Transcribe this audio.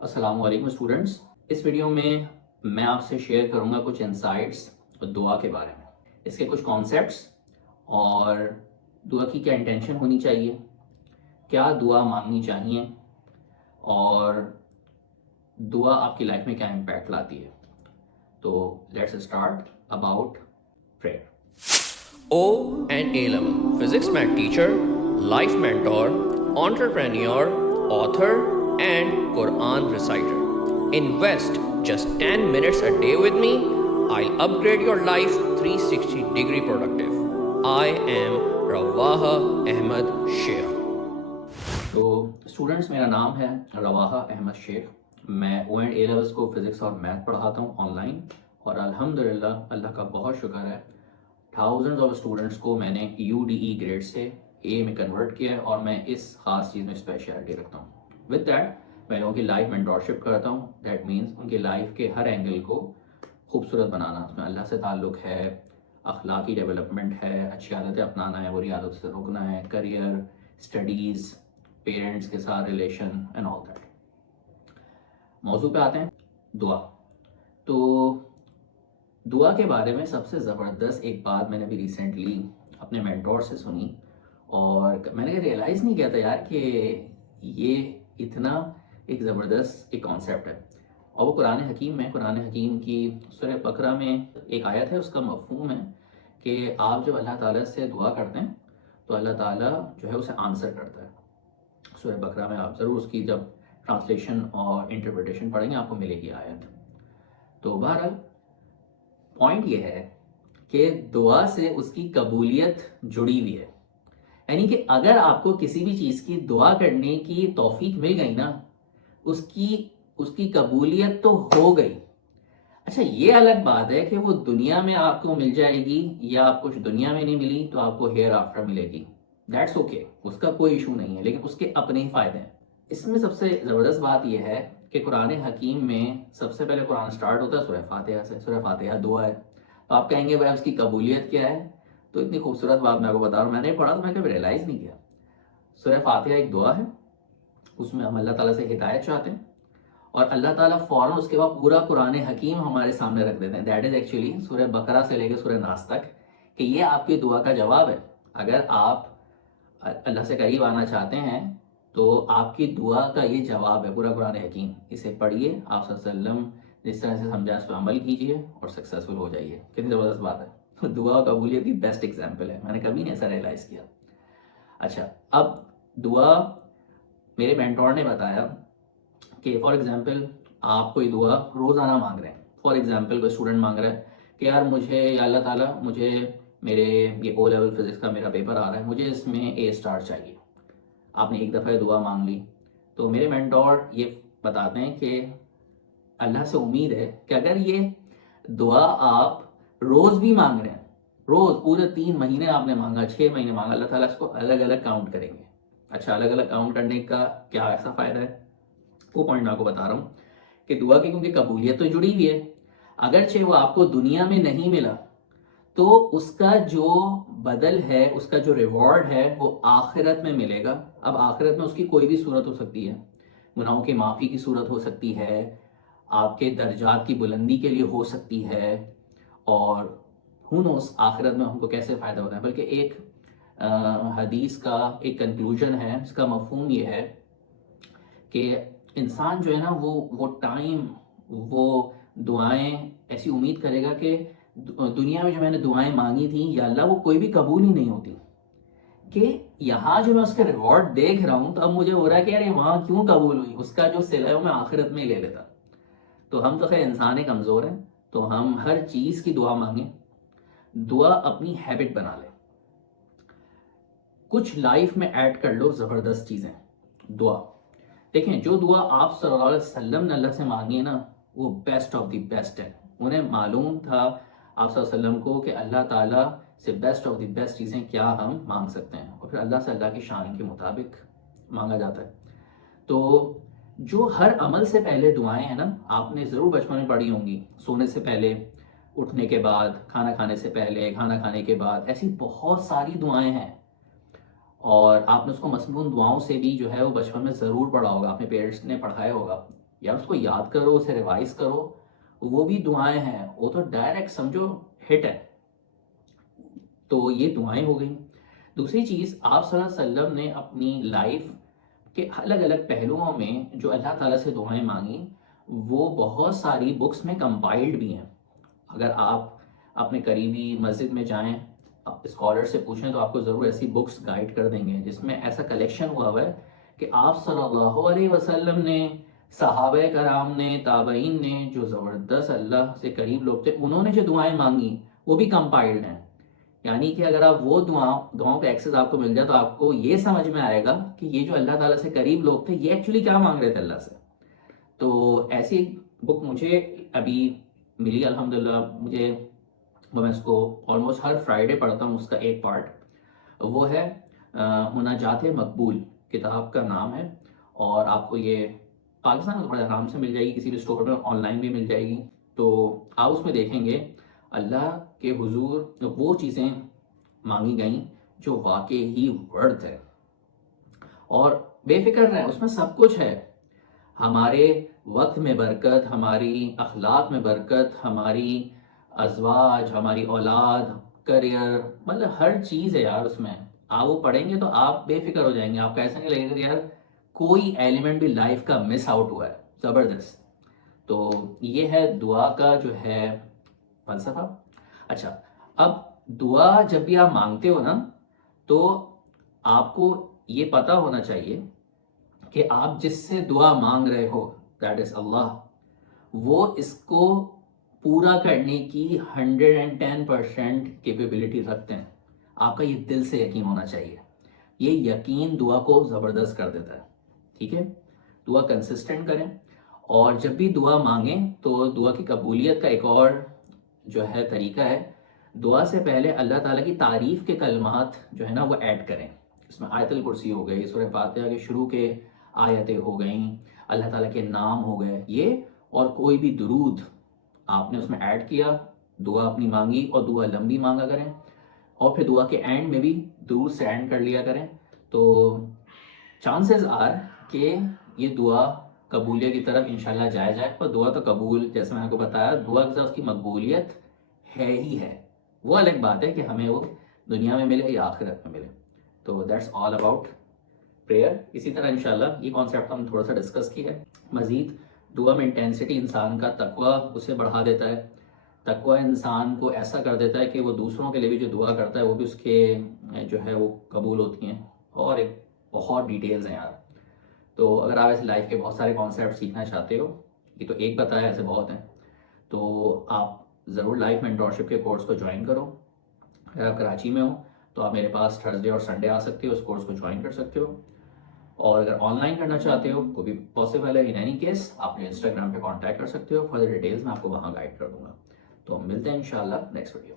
अस्सलाम वालेकुम स्टूडेंट्स। इस वीडियो में मैं आपसे शेयर करूंगा कुछ इंसाइट्स दुआ के बारे में, इसके कुछ कॉन्सेप्ट्स और दुआ की क्या इंटेंशन होनी चाहिए, क्या दुआ मांगनी चाहिए और दुआ आपकी लाइफ में क्या इम्पैक्ट लाती है। तो let's start about prayer. O and A level physics math teacher, life mentor, entrepreneur, author, and Quran reciter. Invest just 10 minutes a day with me. I'll upgrade your life 360-degree productive. I am Rawaha Ahmed Sheikh. तो students, मेरा नाम है रवाहा अहमद शेख। मैं ओ and A levels को physics और math पढ़ाता हूँ online, और अल्हम्दुलिल्लाह अल्लाह का बहुत शुक्र है, थाउजेंड्स ऑफ स्टूडेंट्स को मैंने UDE ग्रेड से ए में कन्वर्ट किया है और मैं इस खास चीज़ में स्पेशलिटी रखता हूँ। विद दैट मैं लोगों की लाइफ मेंटरशिप करता हूँ। दैट मीन्स उनकी लाइफ के हर एंगल को खूबसूरत बनाना, उसमें अल्लाह से ताल्लुक़ है, अखलाकी डेवलपमेंट है, अच्छी आदतें अपनाना है, बुरी आदतों से रोकना है, करियर, स्टडीज़, पेरेंट्स के साथ रिलेशन एंड ऑल दैट। मौजू पे आते हैं, दुआ। तो दुआ के बारे में सबसे ज़बरदस्त एक बात मैंने भी रिसेंटली अपने मेंटोर से सुनी और मैंने रियलाइज़ नहीं किया था यार कि ये इतना एक ज़बरदस्त एक कॉन्सेप्ट है। और वो कुरान हकीम में, कुरान हकीम की सूरह बकरा में एक आयत है, उसका मफ़हूम है कि आप जब अल्लाह ताला से दुआ करते हैं तो अल्लाह ताला जो है उसे आंसर करता है। सूरह बकरा में आप ज़रूर उसकी जब ट्रांसलेशन और इंटरप्रिटेशन पढ़ेंगे आपको मिलेगी आयत। तो बहरहाल पॉइंट ये है कि दुआ से उसकी कबूलियत जुड़ी हुई है, यानी कि अगर आपको किसी भी चीज़ की दुआ करने की तौफीक मिल गई ना, उसकी कबूलियत तो हो गई। अच्छा, ये अलग बात है कि वो दुनिया में आपको मिल जाएगी या आपको दुनिया में नहीं मिली तो आपको हेयर आफ्टर मिलेगी, दैट्स ओके, उसका कोई इशू नहीं है, लेकिन उसके अपने ही फ़ायदे हैं। इसमें सबसे ज़बरदस्त बात यह है कि कुरान हकीम में सबसे पहले कुरान स्टार्ट होता है सूरह फातिहा से। सूरह फातिहा दुआ है। तो आप कहेंगे भाई उसकी कबूलियत क्या है? तो इतनी खूबसूरत बात मैं आपको बता रहा हूँ, मैंने पढ़ा तो मैं कभी रियलाइज़ नहीं किया। सूरह फातिहा एक दुआ है, उसमें हम अल्लाह ताला से हिदायत चाहते हैं और अल्लाह ताला फ़ौरन उसके बाद पूरा कुरान हकीम हमारे सामने रख देते हैं। दैट इज़ एक्चुअली सूरह बकरा से लेकर सूरह नास तक, कि ये आपकी दुआ का जवाब है। अगर आप अल्लाह से करीब आना चाहते हैं तो आपकी दुआ का ये जवाब है पूरा कुरान हकीम। इसे पढ़िए, आप सल्लल्लाहु अलैहि वसल्लम जिस तरह से समझा उस पर अमल कीजिए और सक्सेसफुल हो जाइए। कितनी ज़बरदस्त बात है। दुआ कबूलियत की बेस्ट एग्जाम्पल है, मैंने कभी नहीं ऐसा रियलाइज़ किया। अच्छा, अब दुआ मेरे मेंटोर ने बताया कि फॉर एग्जांपल आप कोई दुआ रोज़ाना मांग रहे हैं। फॉर एग्जांपल कोई स्टूडेंट मांग रहा है कि यार मुझे, या अल्लाह ताला मुझे मेरे ये O लेवल फिज़िक्स का मेरा पेपर आ रहा है, मुझे इसमें A स्टार चाहिए। आपने एक दफ़ा दुआ मांग ली, तो मेरे मेंटोर ये बताते हैं कि अल्लाह से उम्मीद है कि अगर ये दुआ आप रोज़ भी मांग रहे हैं, रोज़ पूरे 3 महीने आपने मांगा, 6 महीने मांगा, अल्लाह ताला इसको अलग अलग काउंट करेंगे। अच्छा, अलग अलग काउंट करने का क्या ऐसा फ़ायदा है? वो पॉइंट मैं आपको बता रहा हूँ कि दुआ की क्योंकि कबूलियत तो जुड़ी हुई है, अगरचे वो आपको दुनिया में नहीं मिला तो उसका जो बदल है, उसका जो रिवॉर्ड है वो आखिरत में मिलेगा। अब आखिरत में उसकी कोई भी सूरत हो सकती है, गुनाहों की माफ़ी की सूरत हो सकती है, आपके दर्जात की बुलंदी के लिए हो सकती है, और हू नोस आखिरत में हमको कैसे फ़ायदा होता है। बल्कि एक हदीस का एक कंक्लूजन है, इसका मफहूम ये है कि इंसान जो है ना वो टाइम, वो दुआएं ऐसी उम्मीद करेगा कि दुनिया में जो मैंने दुआएं मांगी थी या अल्लाह, वो कोई भी कबूल ही नहीं होती, कि यहाँ जो मैं उसका रिवॉर्ड देख रहा हूँ तो अब मुझे हो रहा है कि यार ये वहाँ क्यों कबूल हुई, उसका जो सिला है वो मैं आखिरत में ही ले लेता। तो हम तो खैर इंसान ही कमज़ोर हैं, तो हम हर चीज़ की दुआ मांगें, दुआ अपनी हैबिट बना लें, कुछ लाइफ में ऐड कर लो ज़बरदस्त चीज़ें। दुआ देखें, जो दुआ आप सल्लल्लाहु अलैहि वसल्लम ने अल्लाह से मांगी है ना, वो बेस्ट ऑफ द बेस्ट है। उन्हें मालूम था आप सल्लल्लाहु अलैहि वसल्लम को कि अल्लाह ताला से बेस्ट ऑफ द बेस्ट चीज़ें क्या हम मांग सकते हैं, और फिर अल्लाह से अल्लाह की शान के मुताबिक मांगा जाता है। तो जो हर अमल से पहले दुआएं हैं ना, आपने ज़रूर बचपन में पढ़ी होंगी, सोने से पहले, उठने के बाद, खाना खाने से पहले, खाना खाने के बाद, ऐसी बहुत सारी दुआएं हैं। और आपने उसको मसनून दुआओं से भी जो है वो बचपन में ज़रूर पढ़ा होगा, अपने पेरेंट्स ने पढ़ाया होगा। یا اس کو یاد کرو، اسے ریوائز کرو، وہ بھی دعائیں ہیں، وہ تو ڈائریکٹ سمجھو ہٹ ہے. تو یہ دعائیں ہو گئیں. دوسری چیز، آپ صلی اللہ علیہ وسلم نے اپنی لائف کے الگ الگ پہلوؤں میں جو اللہ تعالیٰ سے دعائیں مانگیں وہ بہت ساری بکس میں کمپائلڈ بھی ہیں. اگر آپ اپنے قریبی مسجد میں جائیں، اسکالر سے پوچھیں تو آپ کو ضرور ایسی بکس گائیڈ کر دیں گے جس میں ایسا کلیکشن ہوا ہے کہ آپ صلی اللہ علیہ وسلم نے، صحابہ کرام نے، تابعین نے، جو زبردست اللہ سے قریب لوگ تھے، انہوں نے جو دعائیں مانگی وہ بھی کمپائلڈ ہیں. یعنی کہ اگر آپ وہ دعاؤں کا ایکسس آپ کو مل جائے تو آپ کو یہ سمجھ میں آئے گا کہ یہ جو اللہ تعالیٰ سے قریب لوگ تھے یہ ایکچولی کیا مانگ رہے تھے اللہ سے. تو ایسی ایک بک مجھے ابھی ملی الحمدللہ. میں اس کو آلموسٹ ہر فرائیڈے پڑھتا ہوں. اس کا ایک پارٹ وہ ہے مناجات مقبول کتاب کا نام ہے، اور آپ کو یہ پاکستان میں بڑے آرام سے مل جائے گی، کسی بھی اسٹور میں آن لائن بھی مل جائے گی. تو آپ اس میں دیکھیں گے اللہ کے حضور وہ چیزیں مانگی گئیں جو واقعی ہی ورتھ ہے، اور بے فکر رہیں، اس میں سب کچھ ہے. ہمارے وقت میں برکت، ہماری اخلاق میں برکت، ہماری ازواج، ہماری اولاد، کریئر، مطلب ہر چیز ہے یار اس میں. آپ وہ پڑھیں گے تو آپ بے فکر ہو جائیں گے. آپ کو ایسا نہیں لگے گا کہ یار کوئی ایلیمنٹ بھی لائف کا مس آؤٹ ہوا ہے. زبردست. تو یہ ہے دعا کا جو ہے فلسفہ. اچھا، اب دعا جب بھی آپ مانگتے ہو نا تو آپ کو یہ پتا ہونا چاہیے کہ آپ جس سے دعا مانگ رہے ہو دیٹ از اللہ، وہ اس کو پورا کرنے کی 110% کیپیبلٹی رکھتے ہیں. آپ کا یہ دل سے یقین ہونا چاہیے. یہ یقین دعا کو زبردست کر دیتا ہے. ٹھیک ہے، دعا کنسسٹنٹ کریں، اور جب بھی دعا مانگیں تو دعا کی قبولیت کا ایک اور جو ہے طریقہ ہے، دعا سے پہلے اللہ تعالیٰ کی تعریف کے کلمات جو ہے نا وہ ایڈ کریں. اس میں آیت الکرسی ہو گئی، سورہ فاتحہ کے شروع کے آیتیں ہو گئیں، اللہ تعالیٰ کے نام ہو گئے، یہ اور کوئی بھی درود آپ نے اس میں ایڈ کیا، دعا اپنی مانگی، اور دعا لمبی مانگا کریں، اور پھر دعا کے اینڈ میں بھی درود سے اینڈ کر لیا کریں. تو چانسز آر کہ یہ دعا قبولیت کی طرف انشاءاللہ جائے. اور دعا تو قبول، جیسے میں نے آپ کو بتایا، دعا کے ساتھ اس کی مقبولیت ہے ہی ہے. وہ الگ بات ہے کہ ہمیں وہ دنیا میں ملے یا آخرت میں ملے. تو دیٹس آل اباؤٹ پریئر. اسی طرح انشاءاللہ یہ کانسیپٹ ہم تھوڑا سا ڈسکس کیا ہے. مزید دعا میں انٹینسٹی انسان کا تقوی اسے بڑھا دیتا ہے. تقوی انسان کو ایسا کر دیتا ہے کہ وہ دوسروں کے لیے بھی جو دعا کرتا ہے وہ بھی اس کے جو ہے وہ قبول ہوتی ہیں. اور ایک بہت ڈیٹیلز ہیں یار. تو اگر آپ ایسے لائف کے بہت سارے کانسیپٹ سیکھنا چاہتے ہو، یہ تو ایک بتایا، ایسے بہت ہیں، تو آپ ضرور لائف مینٹورشپ کے کورس کو جوائن کرو. اگر آپ کراچی میں ہو تو آپ میرے پاس تھرسڈے اور سنڈے آ سکتے ہو، اس کورس کو جوائن کر سکتے ہو. اور اگر آن لائن کرنا چاہتے ہو وہ بھی پاسبل ہے. ان اینی کیس آپ نے انسٹاگرام پہ کانٹیکٹ کر سکتے ہو. فردر ڈیٹیلز میں آپ کو وہاں گائیڈ کر دوں گا. تو ہم ملتے ہیں انشاءاللہ نیکسٹ ویڈیو.